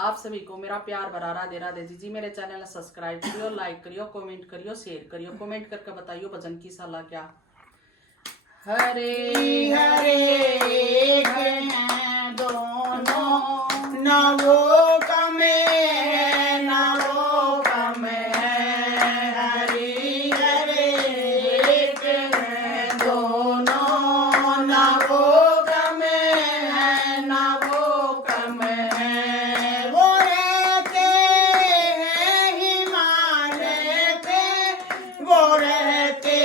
आप सभी को मेरा प्यार भरा राधे राधे जी। मेरे चैनल सब्सक्राइब करियो, लाइक करियो, कमेंट करियो, शेयर करियो। कमेंट करके बताइयो भजन की सलाह क्या। हरे हरे एक हैं दोनों, न वो कम है न वो कम है। हरि हरे एक है दोनों, न वो कम है न वो कम है। वो रहते हैं हिमालय पे, वो रहते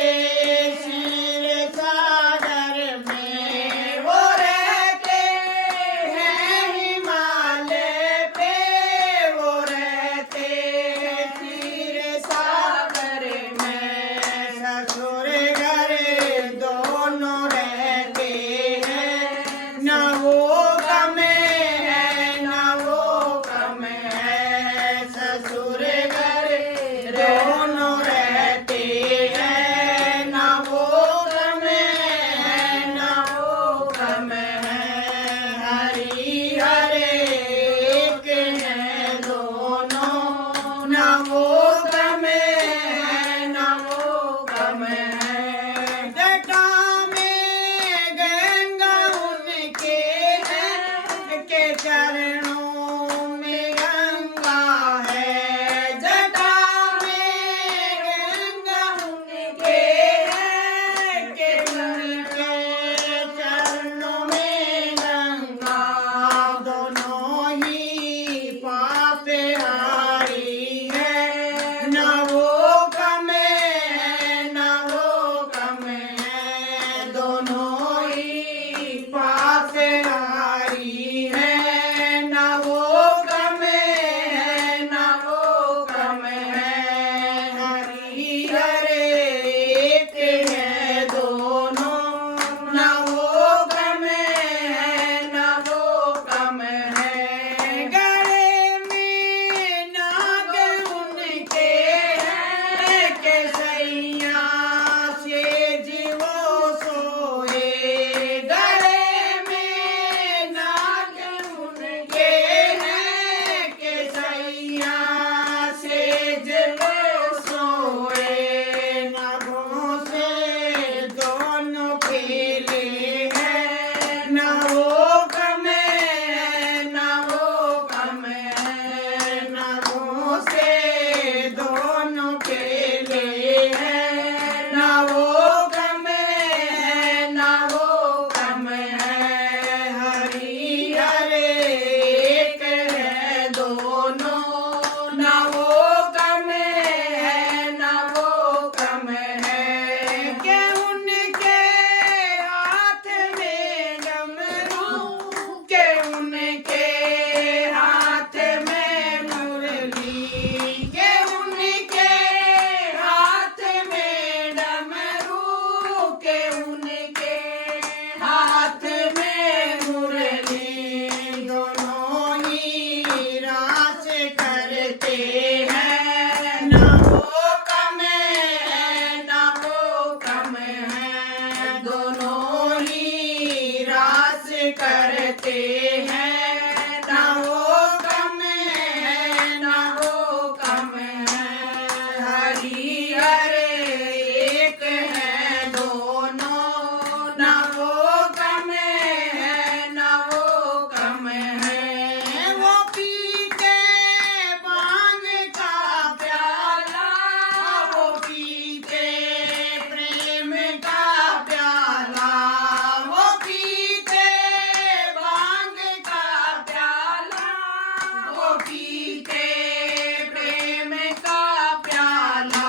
क्षीर सागर में। वो रहते हैं हिमालय पे, वो रहते क्षीर सागर में। ससुर घर दोनों रहते हैं, न वो कम है न वो कम है। ससुर घर दोनों रहते हैं, न वो कम है न वो कम है। हरि हरे एक हैं दोनों, न वो कम है न वो कम है। जटा में गंगा उनके है, के चरणों में गंगा है। जटा में गंगा उनके है, के उनके चरणों में गंगा। दोनों ही पापहारी है, न वो कम है न वो कम है। दोनों ही पापहारी है, न वो कम है न वो कम है। हरि हरे एक है दोनों, न वो कम है न वो कम है। गले में नाग उनके है, के सैया से जीवो सोए। गले में नाग उनके है, के सैया से जीवो सोए। नागों से दोनों खेले हैं, न वो कम है न वो कम है। नागों से दोनों खेले हैं, न वो कम है न वो कम है। हरि हरे एक है दोनों, न वो कम है न वो कम है। के उनके हाथ में डमरू, के उनके हाथ में मुरली। के उनके हाथ में डमरू, के उनके हाथ में मुरली। दोनों ही रास करते हैं, न वो कम है न वो कम है। दोनों ही रास करते हैं, न वो कम है न वो कम है। हरि हरे एक है दोनों, न वो कम है न वो कम है। वो पीते भांग का प्याला, वो पीते प्रेम का प्याला। वो पीते भांग का प्याला, वो पीते प्रेम का प्याला।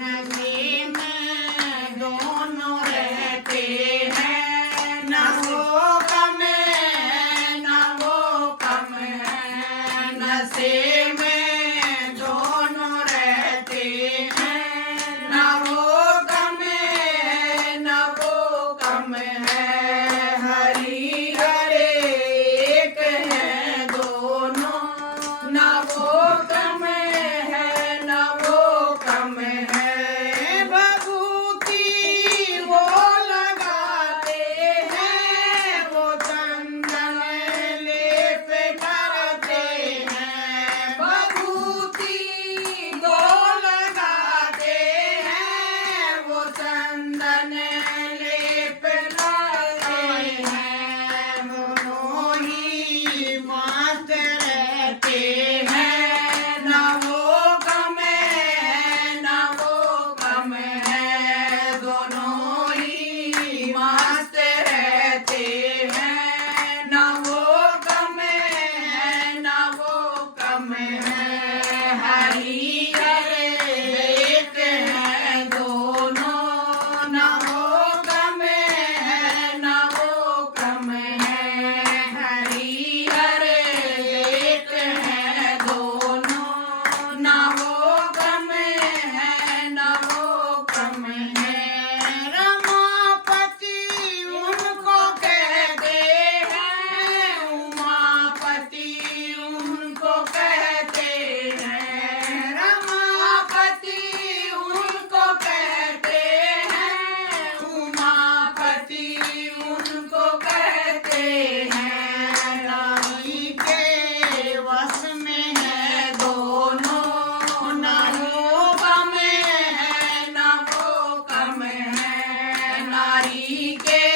नशे में दोनों रहते हैं, न वो कम है न वो कम है। नशे में दोनों रहते हैं, न वो कम है न वो कम है। हरि हरे एक है दोनों, न वो कम है न वो कम है। भभूति वो लगाते हैं, वो चंदन लेप करते नारी के